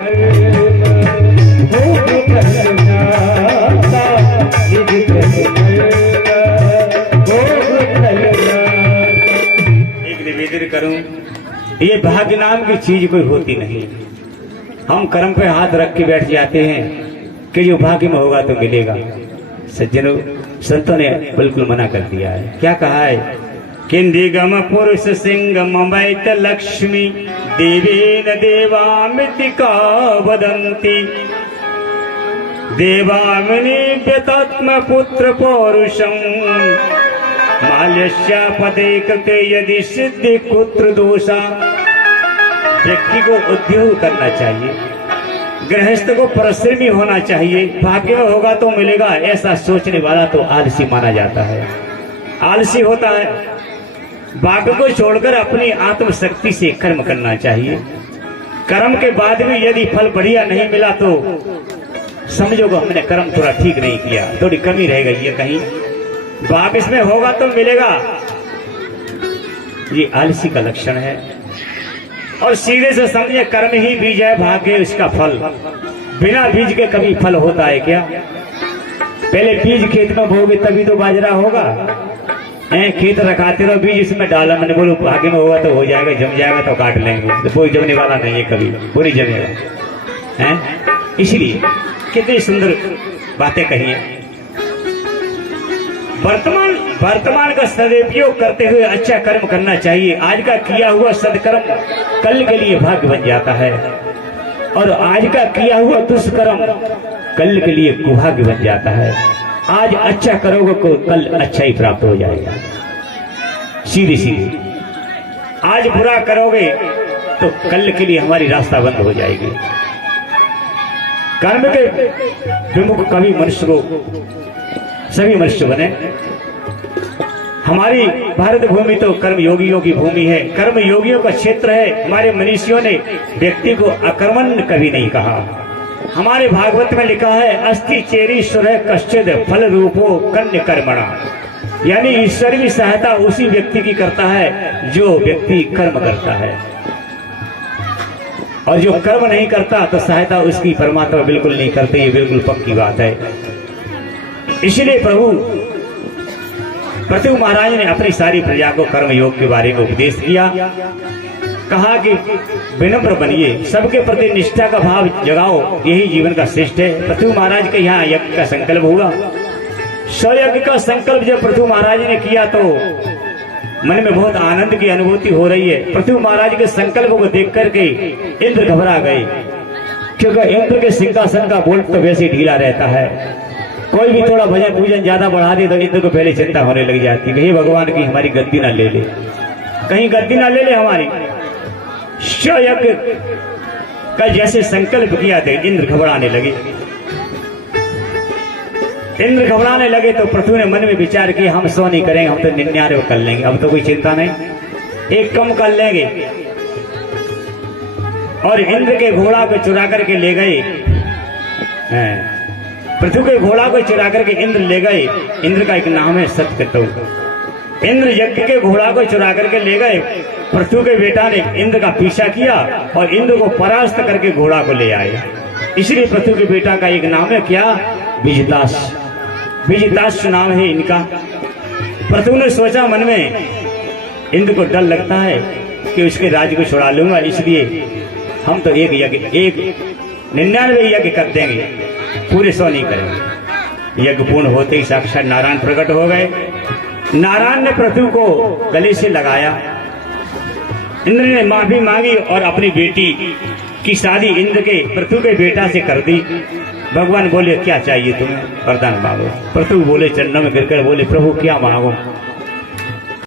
एक निवेदन करूं, ये भाग्य नाम की चीज कोई होती नहीं। हम कर्म पे हाथ रख के बैठ जाते हैं कि जो भाग्य में होगा तो मिलेगा। सज्जनों, संतों ने बिल्कुल मना कर दिया है। क्या कहा है? किंदिगम पुरुष सिंगम वैत लक्ष्मी देवेन देवामितिका वदन्ति देवामिनी व्यतात्म पुत्र पौरुषम माल्यस्या पदे कृते यदि सिद्धि पुत्र दोषा। व्यक्ति को उद्योग करना चाहिए, गृहस्थ को परिश्रमी होना चाहिए, भाग्य में होगा तो मिलेगा, ऐसा सोचने वाला तो आलसी माना जाता है, आलसी होता है। भाग्य को छोड़कर अपनी आत्मशक्ति से कर्म करना चाहिए। कर्म के बाद भी यदि फल बढ़िया नहीं मिला तो समझो कि हमने कर्म थोड़ा ठीक नहीं किया, थोड़ी कमी रह गई है कहीं। भाग्य इसमें होगा तो मिलेगा, ये आलसी का लक्षण है। और सीधे से समझे कर्म ही बीज है, भाग्य इसका फल। बिना बीज के कभी फल होता है क्या? पहले बीज खेत में बोगे तभी तो बाजरा होगा। खेत रखाते रहो, बीज इसमें डाला, मैंने बोलो भाग्य में होगा तो हो जाएगा, जम जाएगा तो काट लेंगे, तो कोई जमने वाला नहीं है, कभी पूरी जमेगा है। इसलिए कितनी सुंदर बातें कही है। वर्तमान का सदुपयोग करते हुए अच्छा कर्म करना चाहिए। आज का किया हुआ सदकर्म कल के लिए भाग्य बन जाता है, और आज का किया हुआ दुष्कर्म कल के लिए कुभाग्य बन जाता है। आज अच्छा करोगे को कल अच्छा ही प्राप्त हो जाएगा, सीधी सीधी। आज बुरा करोगे तो कल के लिए हमारी रास्ता बंद हो जाएगी। कर्म के विमुख कभी मनुष्य को सभी मनुष्य बने। हमारी भारत भूमि तो कर्म योगियों की भूमि है, कर्म योगियों का क्षेत्र है। हमारे मनीषियों ने व्यक्ति को अकर्मण कभी नहीं कहा। हमारे भागवत में लिखा है, अस्ति चेरीश्वर कश्चिद फल रूपो कन्य कर्मणा, यानी ईश्वर की सहायता उसी व्यक्ति की करता है जो व्यक्ति कर्म करता है, और जो कर्म नहीं करता तो सहायता उसकी परमात्मा बिल्कुल नहीं करते। ये बिल्कुल पक्की बात है। इसलिए प्रभु पृथु महाराज ने अपनी सारी प्रजा को कर्म योग के बारे में उपदेश किया। कहा कि विनम्र बनिए, सबके प्रति निष्ठा का भाव जगाओ, यही जीवन का श्रेष्ठ है। पृथु महाराज के यहाँ यज्ञ का संकल्प हुआ। स्वयज्ञ का संकल्प जब पृथु महाराज ने किया तो मन में बहुत आनंद की अनुभूति हो रही है। पृथु महाराज के संकल्प को देख करके इंद्र घबरा गए, क्योंकि इंद्र के सिंहासन का बोल्ट तो वैसे ढीला रहता है। कोई भी थोड़ा भजन पूजन ज्यादा बढ़ा दे तो इंद्र को पहले चिंता होने लग जाती है, हे भगवान की हमारी गद्दी ना ले ले, कहीं गद्दी ना ले ले हमारी। स्वयज्ञ का जैसे संकल्प किया थे, इंद्र घबराने लगे। इंद्र घबराने लगे तो पृथ्वी ने मन में विचार किया, हम 100 नहीं करेंगे, हम तो 99 कर लेंगे, अब तो कोई चिंता नहीं, एक कम कर लेंगे। और इंद्र के घोड़ा को चुरा करके ले गए। पृथ्वी के घोड़ा को चुरा करके इंद्र ले गए। इंद्र का एक नाम है सत्यकेतु। इंद्र यज्ञ के घोड़ा को चुरा करके ले गए। पृथ्वी के बेटा ने इंद्र का पीछा किया और इंद्र को परास्त करके घोड़ा को ले आए। इसलिए पृथ्वी के बेटा का एक नाम है क्या? विजितास। विजितास नाम है इनका। पृथ्वी ने सोचा मन में, इंद्र को डर लगता है कि उसके राज्य को छुड़ा लूंगा, इसलिए हम तो एक यज्ञ, एक 99 यज्ञ कर देंगे, पूरे 100 नहीं करेंगे। यज्ञ पूर्ण होते ही साक्षात नारायण प्रकट हो गए। नारायण ने पृथ्वी को गले से लगाया। इंद्र ने माफी मांगी और अपनी बेटी की शादी इंद्र के पृथ्वी के बेटा से कर दी। भगवान बोले, क्या चाहिए तुम्हें? वरदान मांगो। पृथ्वी बोले, चरणों में गिरकर बोले, प्रभु क्या मांगो?